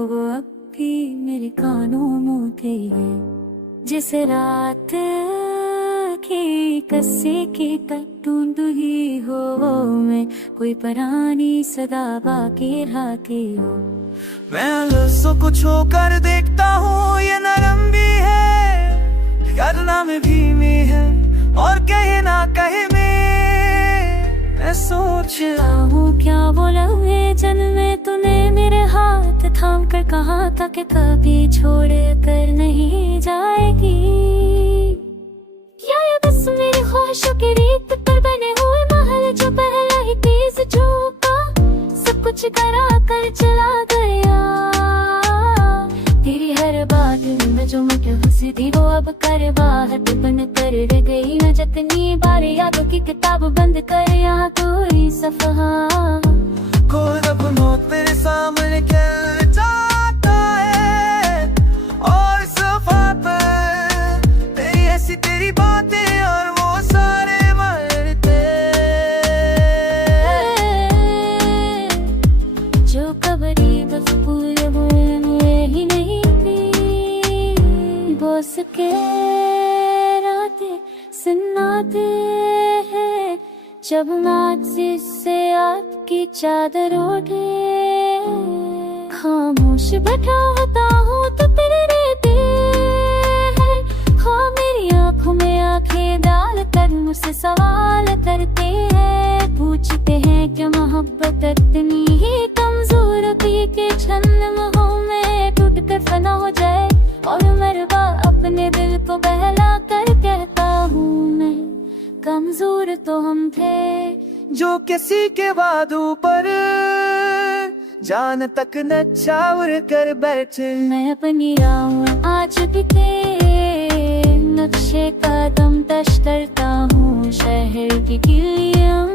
वो अब भी मेरे कानों में थे। जिस रात की कस्से की तक ढूंढ ही हो मैं, कोई पुरानी सदा बाकी रहती हो। मैं लफ्ज़ों को छूकर देखता हूँ, ये नरम भी है, करना में भीमी है, और कहे ना कहे में मैं सोच रहा हूँ क्या बोला हुए जन्मे तूने मेरे हाथ थाम कर कहा था कि कभी छोड़ कर नहीं जाएगी। क्या ये बस मेरी ख्वाहिशों की रीत पर बने हुए महल, जो पहला ही तेज झोंका सब कुछ करा कर चला गया। तेरी हर बात में जो मुझे हंसी थी वो अब कर बात बन कर रह गई न। जितनी बार यादों की किताब बंद कर यहाँ कोई सफहा, कोई रब मौत मेरे सामने खेल जाता है, और सफा पर तेरी ऐसी तेरी बातें और वो सारे मरते जो कबरी बस पूरे हुए ही नहीं थी। बोस के रातें सुनाते हैं जब नाच से आपकी चादर ओढ़े। खामोश बैठा होता हूँ तो तेरे रहते हैं, हाँ मेरी आँखों में आँखें डाल कर मुझसे सवाल करते हैं। पूछते हैं कि मोहब्बत इतनी ही कमजोर होती के छंद मोह में टूट कर फना हो जाए। और मरवा अपने दिल को बहला कर कहता हूँ मैं, कमजोर तो हम थे जो किसी के बाद ऊपर जान तक नचावर कर बैठे। मैं अपनी राह आज भी थे नक्शे कदम तश करता हूँ शहर की किलियां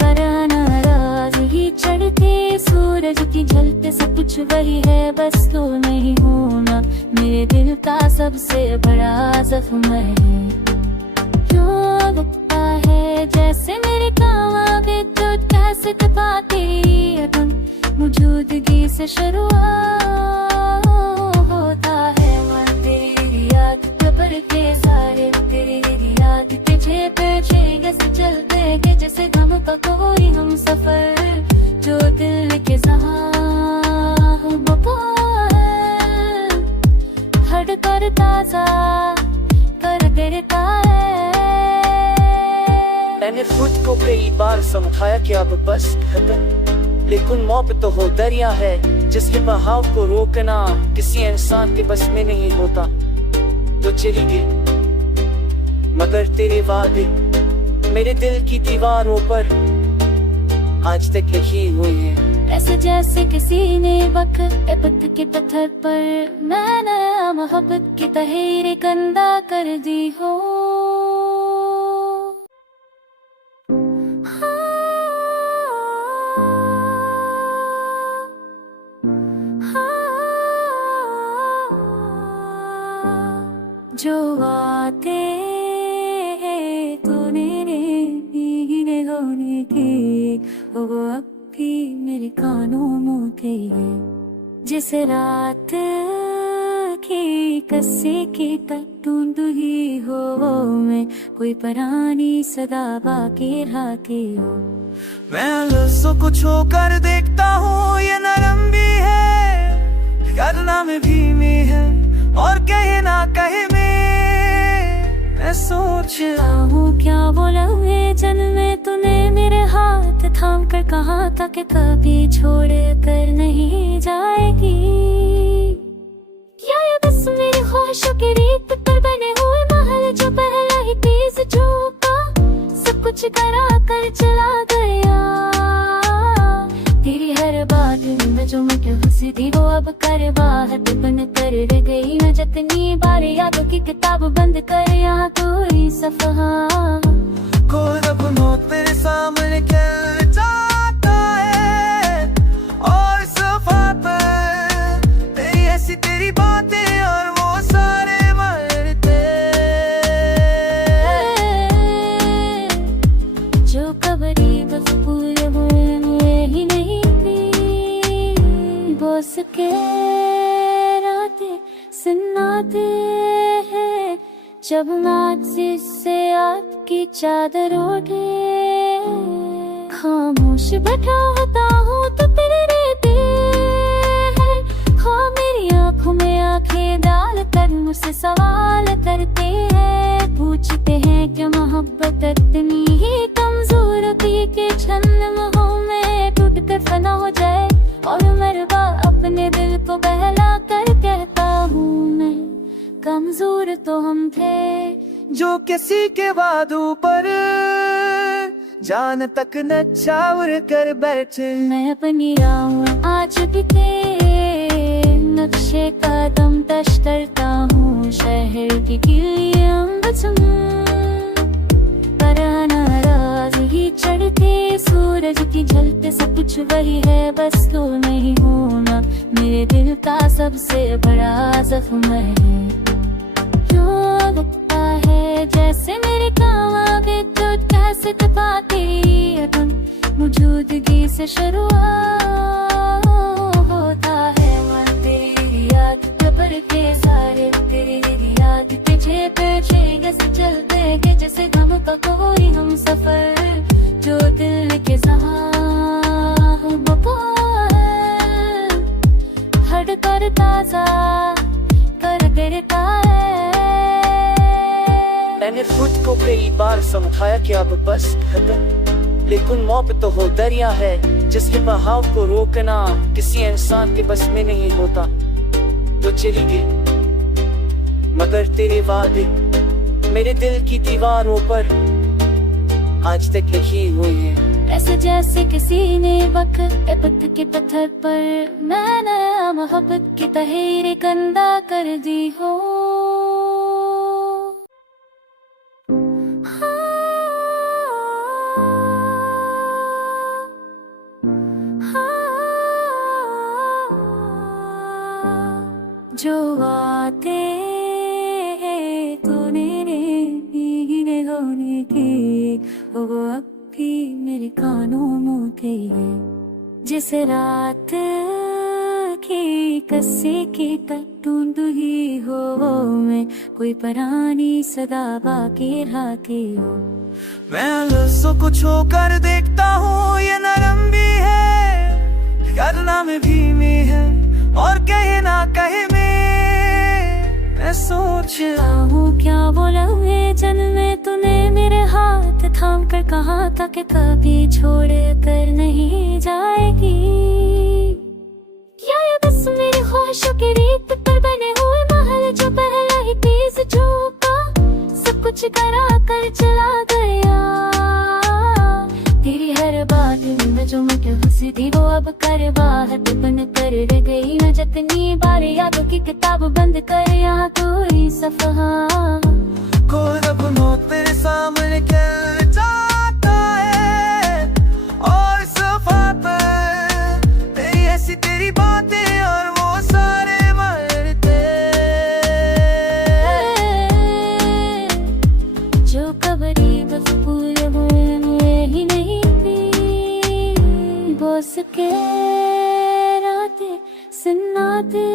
पर नाराजगी चढ़ते सूरज की झलक सब कुछ वही है, बस तो नहीं होना मेरे दिल का सबसे बड़ा जख्म है। क्यों लगता है जैसे मेरे काम आगे तो कैसे पाती अपन मौजूदगी से शुरुआत होता है। वहाँ तेरी याद कब्र के सारे तेरी याद पीछे पीछे कैसे चलते गए जैसे गम का कोई हम सफर, जो दिल के हट कर ताजा कर देता है। मैंने खुद को कई बार समझाया कि अब बस खत्म, लेकिन मौत तो वो दरिया है जिसके बहाव को रोकना किसी इंसान के बस में नहीं होता। तो चली गई मगर तेरे वादे मेरे दिल की दीवारों पर आज तक लिखी हुई है। ऐसे जैसे किसी ने वक्त के पत्थर पर मैंने मोहब्बत की तहरीर गंदा कर दी हो। जो आते तूने नीले होने की वो अब भी मेरे कानों में थे। जिस रात की कस्से की तक ढूंढ ही हो मैं, कोई पुरानी सदा बाकी रहती हो। मैं लफ्ज़ों को छूकर देखता हूँ, ये नरम भी है, करना में भीमी है, और कहे ना कहे में मैं सोच रहा हूँ क्या बोला हुए जन्मे तूने मेरे हाथ थाम कर कहा था कि कभी छोड़ कर नहीं जाएगी। क्या ये बस मेरी ख्वाहिशों की रीत पर बने हुए महल, जो पहला ही तेज झोंका सब कुछ करा कर चला गया। तेरी हर बात में जो मुझे हंसी थी वो अब कर बात बन कर रह गई न। जितनी बार यादों की किताब बंद कर यहाँ कोई सफहा, कोई रब मौत मेरे सामने खेल जाता है, और सफा पर तेरी ऐसी तेरी बातें और वो सारे मरते जो कबरी बस पूरे हुए ही नहीं थी। बोस के रातें सुनाते हैं जब नाज़ी से आपकी चादर ओढ़े। खामोश बैठा होता हूँ तो तेरे रहते हैं, हाँ मेरी आँखों में आँखें डाल कर मुझसे सवाल करते हैं। पूछते हैं कि मोहब्बत इतनी ही कमजोर होती कि छन लम्हों में टूट कर फना हो जाए। और मरवा अपने दिल को बहला कर कहता हूँ मैं, कमजोर तो हम थे जो किसी के वादों पर जान तक नचावर कर बैठे। मैं अपनी राहों आज भी तेरे नक्शे कदम तश करता हूँ। शहर की गलियां पर नाराज़गी चढ़ते सूरज की झलक सब कुछ वही है, बस तू नहीं होना मेरे दिल का सबसे बड़ा जख्म है। यूं लगता है जैसे मेरे काम आ गए तो कैसे पाती अदम मौजूदगी से शुरुआत होता है। वहाँ तेरी याद कब्र के सारे तेरी याद पीछे पीछे कैसे चलते हैं जैसे गम का कोई हम सफर जो दिल के जहाँ बपा हट कर ताजा कर देता है। मैंने खुद को कई बार समझाया कि अब बस खत्म, लेकिन मौत तो वो दरिया है जिसके बहाव को रोकना किसी इंसान के बस में नहीं होता। तो चली गई मगर तेरे वादे मेरे दिल की दीवारों पर आज तक लिखी हुई है। ऐसे जैसे किसी ने वक्त के पत्थर पर मैंने मोहब्बत की तहरीर कंदा कर दी हो। जो आते हैं तूने नीले होने के वो अब भी मेरे कानों में थे। जिस रात की कस्से की तक ढूंढ ही हो मैं, कोई पुरानी सदा बाकी रहती हो। मैं लफ्ज़ों को छू कर देखता हूँ, ये नरम भी है करना में भीमी है और कहे ना कहे में मैं सोच रहा हूँ क्या बोला मैं जन्मे तूने मेरे हाथ थाम कर कहा था कि कभी छोड़ कर नहीं जाएगी। क्या ये बस मेरी ख्वाहिशों की रेत पर बने हुए महल जो पहला ही तेज झोंका सब कुछ करा कर चला गया। तेरी हर बात में जो मुझे हंसी थी वो अब कर बात बन कर रह गई। न जितनी बार यादों की किताब बंद कर यहाँ कोई सफहा कोई रब मौत मेरे सामने खेल जाता है और सफा पर तेरी ऐसी तेरी बातें और वो सारे मरते जो कबरी बस पूरे हुए ही नहीं थी। बोस के रातें सुनाते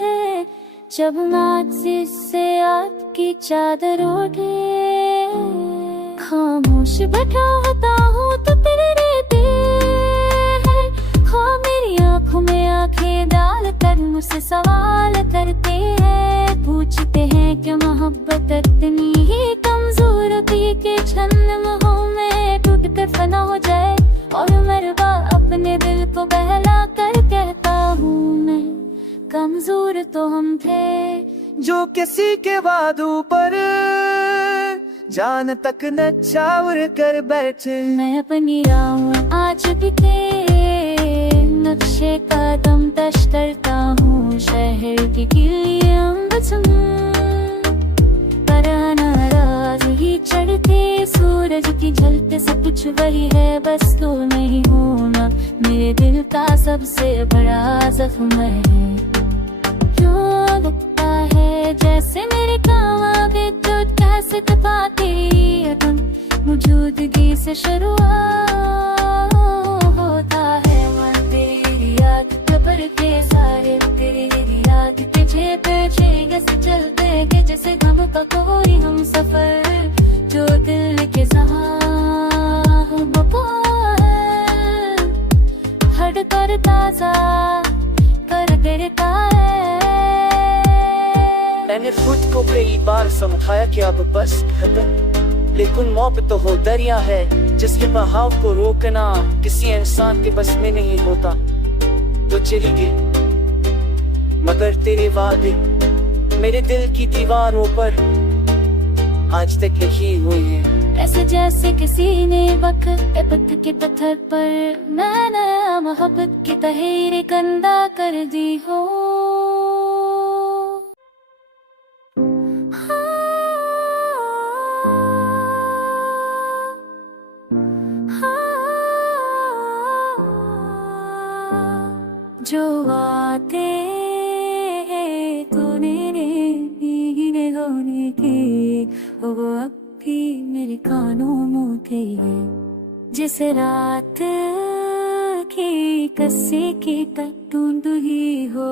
हैं जब नाज़ी से आपकी चादर ओढ़े। खामोश बैठा होता हूँ तो तेरे रहते हैं, हाँ मेरी आँखों में आँखें डाल कर मुझसे सवाल करते हैं। पूछते हैं कि मोहब्बत इतनी ही कमजोर होती कि छन लम्हों में टूट कर फना हो जाए। और मरवा अपने दिल को बहला कर कहता हूँ मैं, कमजोर तो हम थे जो किसी के वादों पर जान तक नचावर कर बैठे। मैं अपनी राहों आज भी तेरे नक्शे कदम तश करता हूँ। शहर की गलियां पर नाराज़गी चढ़ते सूरज की झलक सब कुछ वही है, बस तू नहीं होना मेरे दिल का सबसे बड़ा जख्म है। यूं लगता है जैसे मेरे काम आ गए तो कैसे पाती अदम मौजूदगी से शुरुआत होता है। वहाँ तेरी याद कब्र के कर ताजा कर देता है। मैंने खुद को कई बार समझाया कि अब बस खत्म, लेकिन मौत तो हो दरिया है जिसके बहाव को रोकना किसी इंसान के बस में नहीं होता। तो चली गई मगर तेरे वादे मेरे दिल की दीवारों पर आज तक लिखी हुई है। ऐसे जैसे किसी ने वक्त के पत्थर पर मैंने मोहब्बत की तहरीर गंदा कर दी हो। जो आते हैं तूने नीले होने के वो अब भी मेरे कानों में थे। जिस रात की कस्से की तक ढूंढ ही हो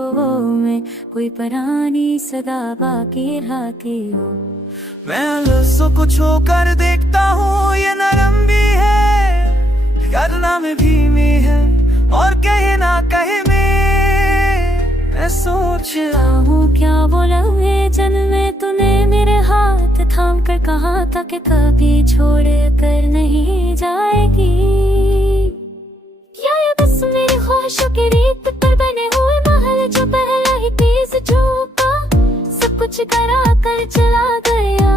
मैं कोई पुरानी सदा बाकी राते हो। मैं लफ्ज़ों को छूकर देखता हूँ ये नरम भी है करना में भीमी है और कहे ना कहे में मैं सोच रहा हूँ क्या बोला हुए जन्म तूने मेरे हाथ थाम कर कहा था कि कभी छोड़ कर नहीं जाएगी। या ये बस मेरी ख्वाहिशों की रेत पर बने हुए महल जो पहला ही तेज झोंका सब कुछ करा कर चला गया।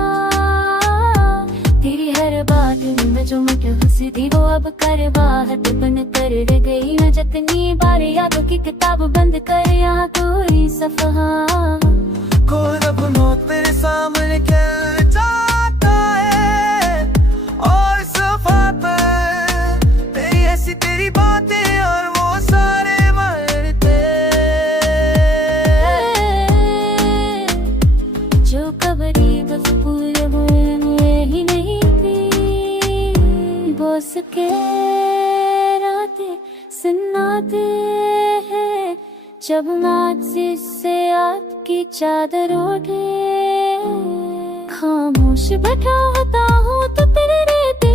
तेरी हर बात में जो मुझे हंसी थी वो अब कर बात बन कर रह गई। मैं जितनी बार यादों की किताब बंद कर यहाँ कोई सफहा कोई रब मौत मेरे सामने खेल जाता है और सफा पर तेरी ऐसी तेरी बातें और वो सारे मरते जो कबरी बस पूरे हुए ही नहीं थी। बोस के रातें सुनाते हैं जब नाच से आपकी चादर ओढ़े। खामोश बैठा होता हूँ तो तेरे रहते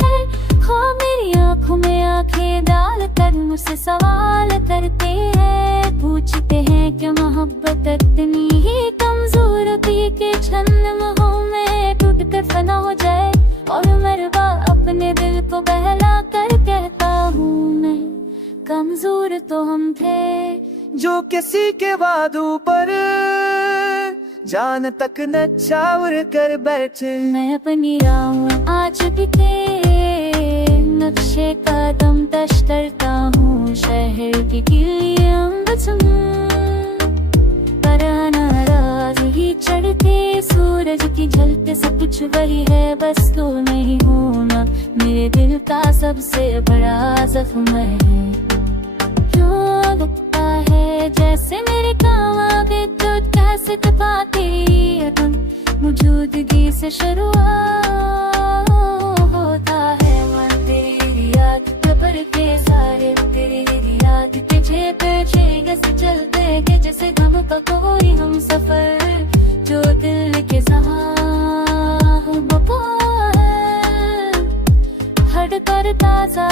हैं। हाँ मेरी आँखों में आंखें डाल कर मुझसे सवाल करते हैं। पूछते हैं कि मोहब्बत इतनी ही कमजोर होती कि छंद मोह में टूट कर फना हो जाए। और मरवा अपने दिल को बहला कर कहता हूँ मैं कमजोर तो हम थे जो किसी के वादों पर जान तक नचावर कर बैठे। मैं अपनी राह आज भी थे नक्शे कदम तश करता हूँ शहर की किलियां पर नाराजगी चढ़ते सूरज की झलक सब कुछ वही है बस तो नहीं होना मेरे दिल का सबसे बड़ा जख्म है। क्यों लगता है जैसे मेरे काम आगे तो कैसे पाती मौजूदगी से शुरुआत होता है। मन तेरी याद कब्र के सारे तेरी याद पीछे पीछे कैसे चलते कि जैसे गम का कोई हम सफर जो दिल के सहारा बपा है हट कर ताजा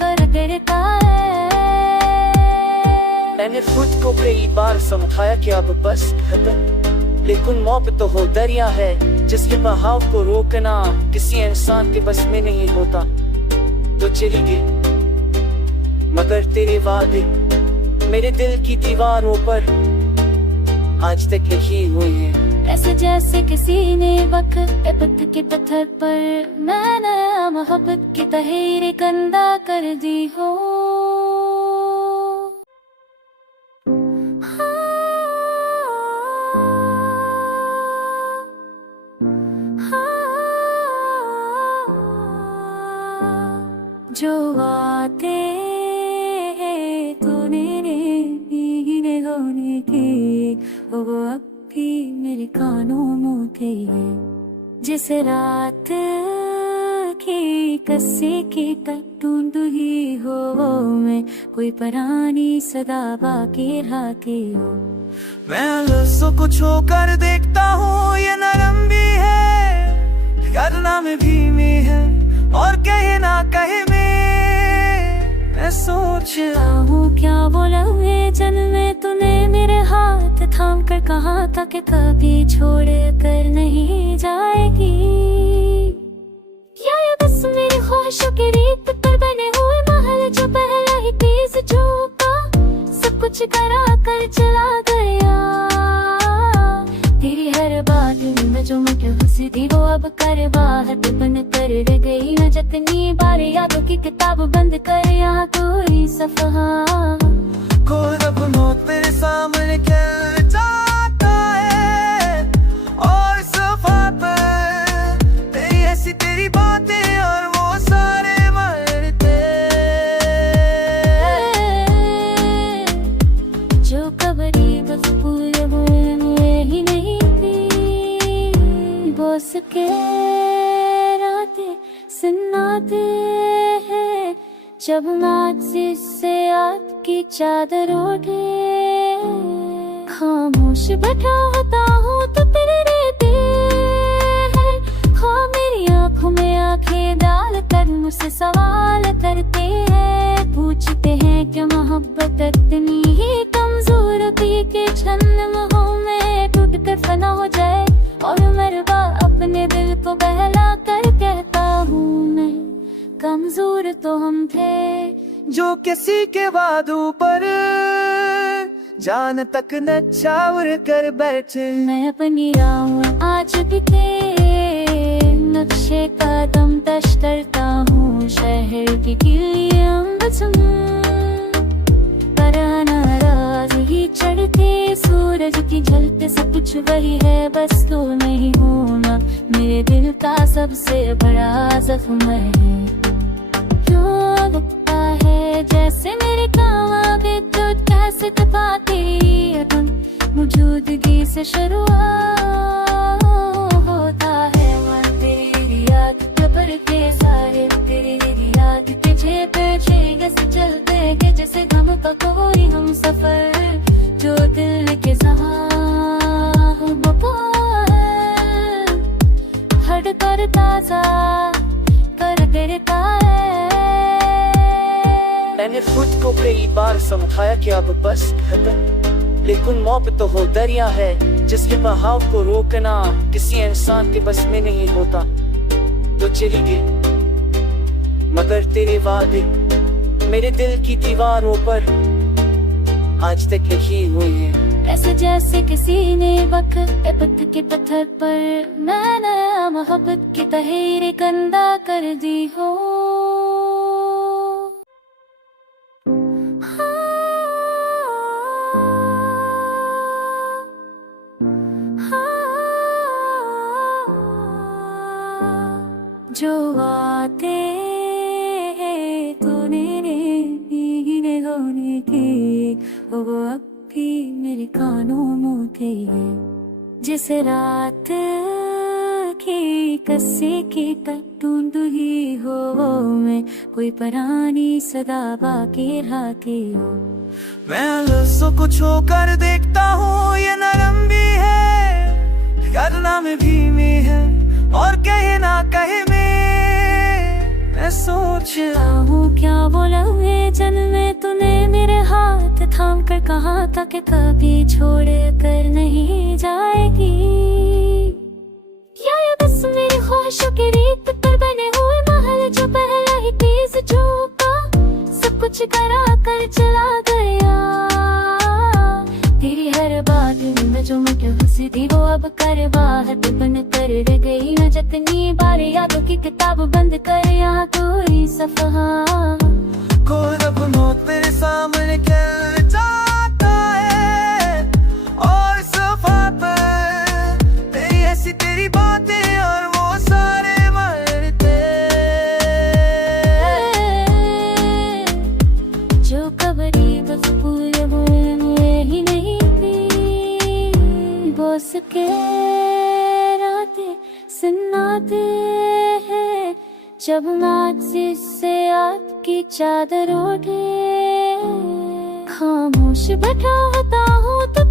कर देता है। मैंने खुद को कई बार समझाया कि अब बस खत्म, लेकिन मौत तो हो दरिया है जिसके बहाव को रोकना किसी इंसान के बस में नहीं होता। तो चली गई मगर तेरे वादे मेरे दिल की दीवारों पर आज तक लिखी हुई है। ऐसे जैसे किसी ने वक्त के पत्थर पर मैंने मोहब्बत की तहरीर गंदा कर दी हो। जो आते हैं तूने नीले होने के वो अब भी मेरे कानों में थे। जिस रात की कस्से की तक ढूंढ ही हो मैं कोई पुरानी सदा बाकी राते हो। मैं लफ्ज़ों को छूकर देखता हूँ ये नरम भी है करना में भीमी है और कहे ना कहे में मैं सोच हूँ क्या बोला ये जन्म में तूने मेरे हाथ थाम कर कहा था कि कभी छोड़ कर नहीं जाएगी। या ये बस मेरी ख्वाहिशों के रेत पर बने हुए महल जो पहला ही तेज झोंका सब कुछ करा कर चला गया। तेरी हर बात में जो मुझे हंसी थी वो अब कर बात बन कर रह गई न जितनी बार यादों की किताब बंद कर यहाँ कोई सफहा। कोई अब मौत मेरे सामने खेल जाता है और सफा पर तेरी ऐसी तेरी बातें और वो सारे मरते जो कबरी बस पूरे हुए में ही नहीं थी बोस के रातें सुनाते हैं जब नाज़ी से आपकी चादर ओढ़े। खामोश बैठा होता हूँ तो तेरे रहते हैं हाँ मेरी आँखों में आंखें डाल कर मुझसे सवाल करते हैं पूछते हैं कि मोहब्बत इतनी ही कमजोर होती कि क्षण लम्हों में टूट कर फना हो जाए। और मरवा अपने दिल को बहला कर कहता हूँ मैं कमजोर तो हम थे जो किसी के बाद ऊपर जान तक नचावर कर बैठे। मैं अपनी राह आज भी थे नक्शे कदम तश करता हूँ शहर की किलियां पर नाराज़गी चढ़ते सूरज की झलक सब कुछ वही है बस तो नहीं होना मेरे दिल का सबसे बड़ा जख्म है। क्यों लगता है जैसे मेरे काम विद्युत कैसे तपाती अदम मौजूदगी से शुरुआत होता है वहाँ तेरी याद कब्र के सारे तेरी याद पीछे पीछे कैसे चलते कि जैसे गम का कोई हम सफर जो दिल के सहारा बपा हट कर ताजा कर देता है। मैंने खुद को कई बार समझाया कि अब बस खत्म लेकिन मौत तो हो दरिया है जिसके बहाव को रोकना किसी इंसान के बस में नहीं होता। तो चली गई मगर तेरे वादे मेरे दिल की दीवारों पर आज तक लिखी हुई है। ऐसे जैसे किसी ने वक्त के पत्थर पर मैंने मोहब्बत की तहरीर गंदा कर दी हो। जो आते हैं तूने नीले होने की वो अब भी मेरे कानों में थे जिस रात की कस्से की तक ढूंढ ही हो मैं कोई पुरानी सदा बाकी रहती हो। मैं लफ्ज़ों को छू कर देखता हूँ ये नरम भी है करना में भीमी है और कहे ना कहे में मैं सोच हूँ क्या बोला ये जन्म में तूने मेरे हाथ थाम कर कहा था कि कभी छोड़ कर नहीं जाएगी। या ये बस मेरी ख्वाहिशों के रेत पर बने हुए महल जो पहला ही तेज झोंका सब कुछ करा कर चला गया। तेरी हर बात में जो मुझे हंसी थी वो अब कर बात बन कर रह गई न जितनी बार यादों की किताब बंद कर यहाँ कोई सफहा। कोई अब मौत मेरे सामने खेल जाता है और सफा पर तेरी ऐसी तेरी बातें और वो सारे मरते जो कबरी बस पूरे हुए में ही नहीं थी बोस के रातें सुनाते हैं जब नाज़ी से आपकी चादर ओढ़े। खामोश बैठा होता हूँ तो